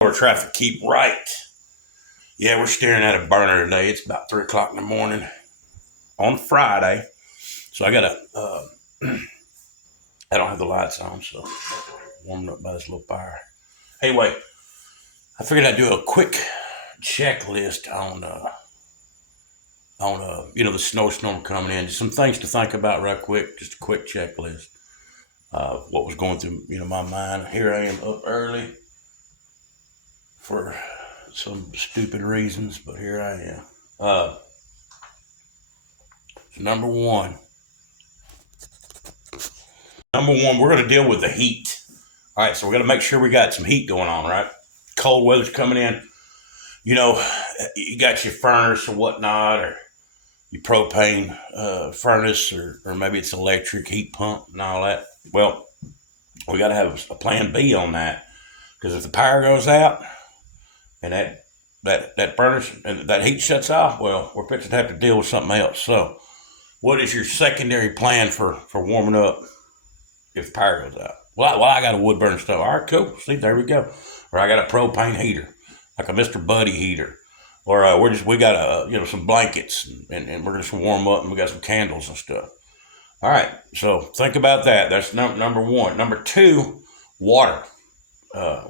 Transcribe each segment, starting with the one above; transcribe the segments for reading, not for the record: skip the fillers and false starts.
Or traffic keep right. Yeah, we're staring at a burner today. It's about 3 o'clock in the morning on Friday. So I gotta, I don't have the lights on, so warming up by this little fire. Anyway, I figured I'd do a quick checklist on the snowstorm coming in. Just some things to think about right quick. Just a quick checklist. What was going through, my mind. Here I am up early for some stupid reasons, but here I am. So number one, we're going to deal with the heat. All right, so we're going to make sure we got some heat going on, right? Cold weather's coming in. You got your furnace or whatnot, or your propane furnace, or maybe it's electric heat pump and all that. Well, we got to have a plan B on that, because if the power goes out and that furnace and that heat shuts off, well, we're fixing to have to deal with something else. So, what is your secondary plan for warming up if power goes out? Well, I got a wood burning stove. All right, cool. See, there we go. Or I got a propane heater, like a Mr. Buddy heater. Or we got some blankets, and we're just warm up, and we got some candles and stuff. All right, so think about that. That's number one. Number two, water.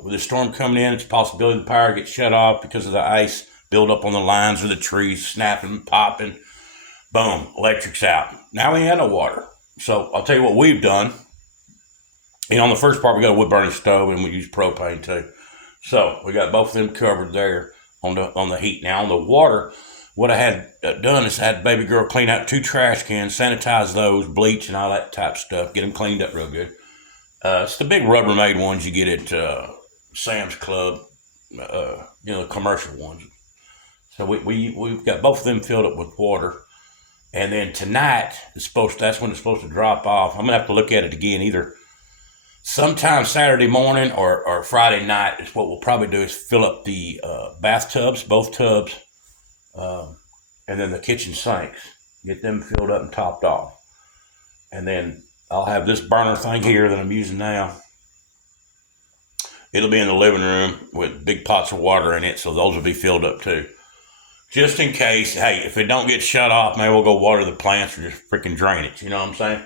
With the storm coming in, it's a possibility the power gets shut off because of the ice build up on the lines or the trees snapping, popping. Boom, electric's out. Now we ain't got no water. So I'll tell you what we've done. On the first part, we got a wood burning stove, and we use propane too. So we got both of them covered there on the heat. Now on the water, what I had done is I had baby girl clean out 2 trash cans, sanitize those, bleach and all that type of stuff, get them cleaned up real good. It's the big Rubbermaid ones you get at Sam's Club, the commercial ones. So we've got both of them filled up with water. And then tonight, that's when it's supposed to drop off. I'm going to have to look at it again, either sometime Saturday morning or Friday night. Is what we'll probably do is fill up the bathtubs, both tubs, and then the kitchen sinks. Get them filled up and topped off. And then I'll have this burner thing here that I'm using now. It'll be in the living room with big pots of water in it, so those will be filled up too. Just in case, hey, if it don't get shut off, maybe we'll go water the plants or just freaking drain it. You know what I'm saying?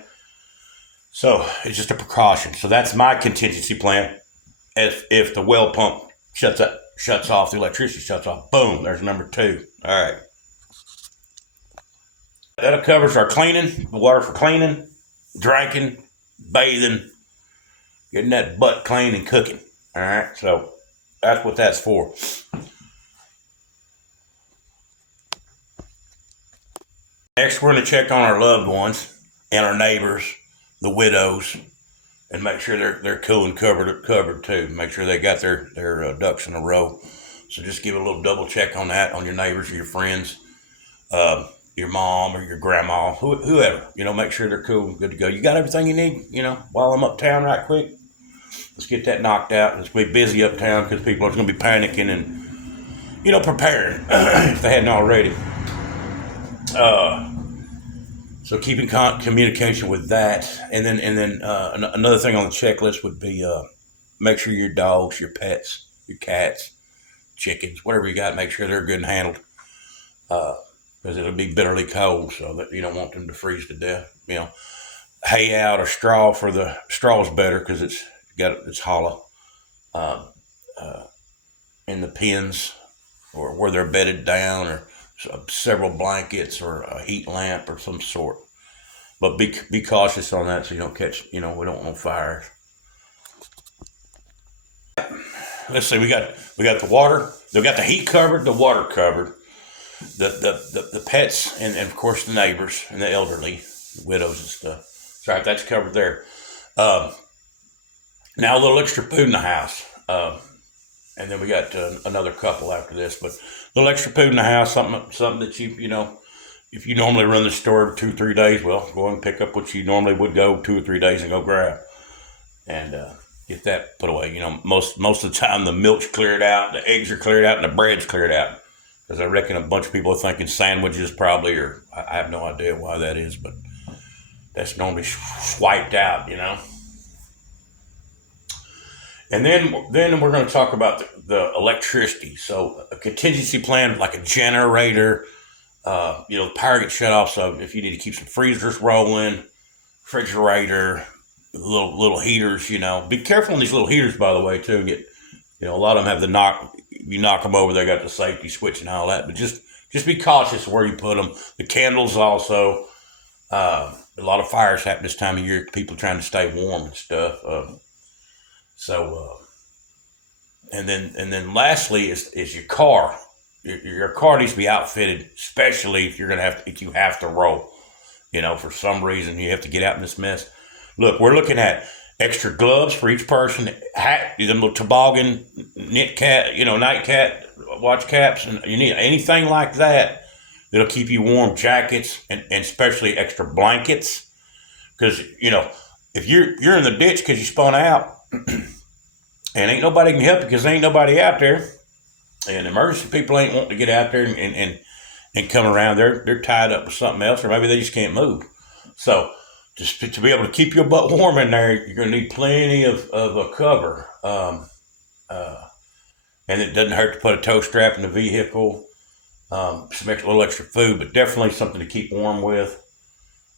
So it's just a precaution. So that's my contingency plan. If the well pump shuts off, the electricity shuts off, boom, there's number 2. All right. That covers our cleaning, the water for cleaning, drinking, bathing, getting that butt clean and cooking. All right. So that's what that's for. Next, we're going to check on our loved ones and our neighbors, the widows, and make sure they're cool and covered too. Make sure they got their ducks in a row. So just give a little double check on that, on your neighbors or your friends, your mom or your grandma, whoever. Make sure they're cool and good to go. You got everything you need. While I'm uptown, right quick. Let's get that knocked out. It's going to be busy uptown because people are going to be panicking and preparing if they hadn't already. So keeping communication with that, and then another thing on the checklist would be make sure your dogs, your pets, your cats, chickens, whatever you got, make sure they're good and handled, because it'll be bitterly cold, so that you don't want them to freeze to death. Hay out or straw for the straw's better because it's hollow. In the pens or where they're bedded down, or several blankets or a heat lamp or some sort. But be cautious on that so you don't catch, we don't want no fires. Let's see, we got the water, we got the heat covered, the water covered, the pets, and of course the neighbors and the elderly, the widows and stuff. Sorry, that's covered there. Now a little extra food in the house. And then we got another couple after this, but a little extra food in the house, something that if you normally run the store 2-3 days, well, go and pick up what you normally would go 2 or 3 days and go grab, and get that put away. Most of the time the milk's cleared out, the eggs are cleared out, and the bread's cleared out, because I reckon a bunch of people are thinking sandwiches probably, or I have no idea why that is, but that's normally swiped out. And then we're going to talk about the electricity. So a contingency plan, like a generator, the power gets shut off. So if you need to keep some freezers rolling, refrigerator, little heaters, be careful on these little heaters, by the way, too. A lot of them have you knock them over, they got the safety switch and all that, but just be cautious where you put them. The candles also, a lot of fires happen this time of year, people trying to stay warm and stuff. And then lastly is your car. Your car needs to be outfitted, especially if if you have to roll. For some reason you have to get out in this mess. Look, we're looking at extra gloves for each person, hat, them little toboggan, knit cap, night cap, watch caps, and you need anything like that that'll keep you warm. Jackets and especially extra blankets, because if you're in the ditch because you spun out, and ain't nobody can help you because ain't nobody out there, and emergency people ain't wanting to get out there and come around. They're tied up with something else, or maybe they just can't move. So just to be able to keep your butt warm in there, you're going to need plenty of a cover. And it doesn't hurt to put a tow strap in the vehicle, some little extra food, but definitely something to keep warm with.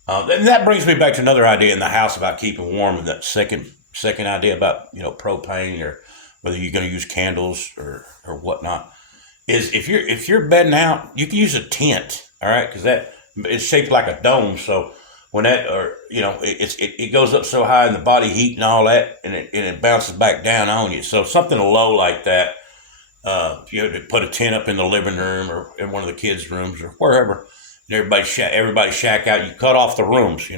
And that brings me back to another idea in the house about keeping warm, and that second idea about propane, or whether you're going to use candles or whatnot, is if you're bedding out, you can use a tent, all right, because that it's shaped like a dome. So when it goes up so high in the body heat and all that, and it bounces back down on you. So something low like that, to put a tent up in the living room or in one of the kids' rooms or wherever, and everybody shack out. You cut off the rooms,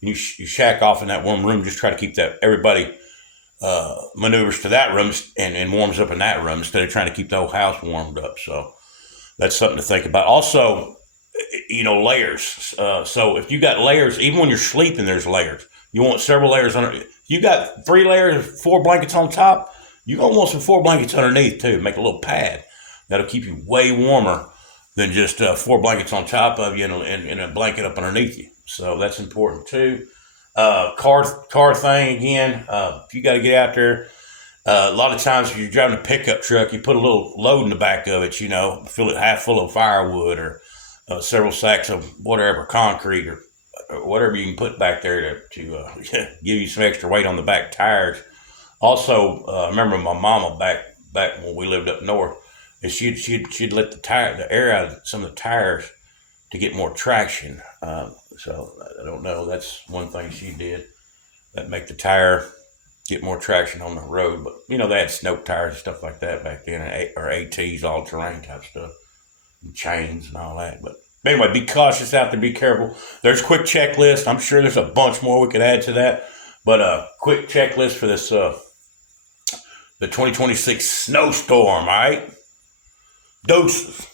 you shack off in that one room. Just try to keep that everybody maneuvers to that room and warms up in that room instead of trying to keep the whole house warmed up. So that's something to think about. Also, layers. So if you got layers, even when you're sleeping, there's layers. You want several layers under. You got 3 layers, 4 blankets on top. You're going to want some 4 blankets underneath too. Make a little pad. That'll keep you way warmer than just 4 blankets on top of you and a blanket up underneath you. So that's important too. Car thing again. If you got to get out there, a lot of times if you're driving a pickup truck, you put a little load in the back of it. Fill it half full of firewood or several sacks of whatever, concrete or whatever you can put back there to give you some extra weight on the back tires. Also, I remember my mama back when we lived up north, and she'd let the air out of some of the tires to get more traction. So I don't know. That's one thing she did that make the tire get more traction on the road. But they had snow tires and stuff like that back then, or ATs, all terrain type stuff, and chains and all that. But anyway, be cautious out there. Be careful. There's a quick checklist. I'm sure there's a bunch more we could add to that. But a quick checklist for this the 2026 snowstorm. All right, doses.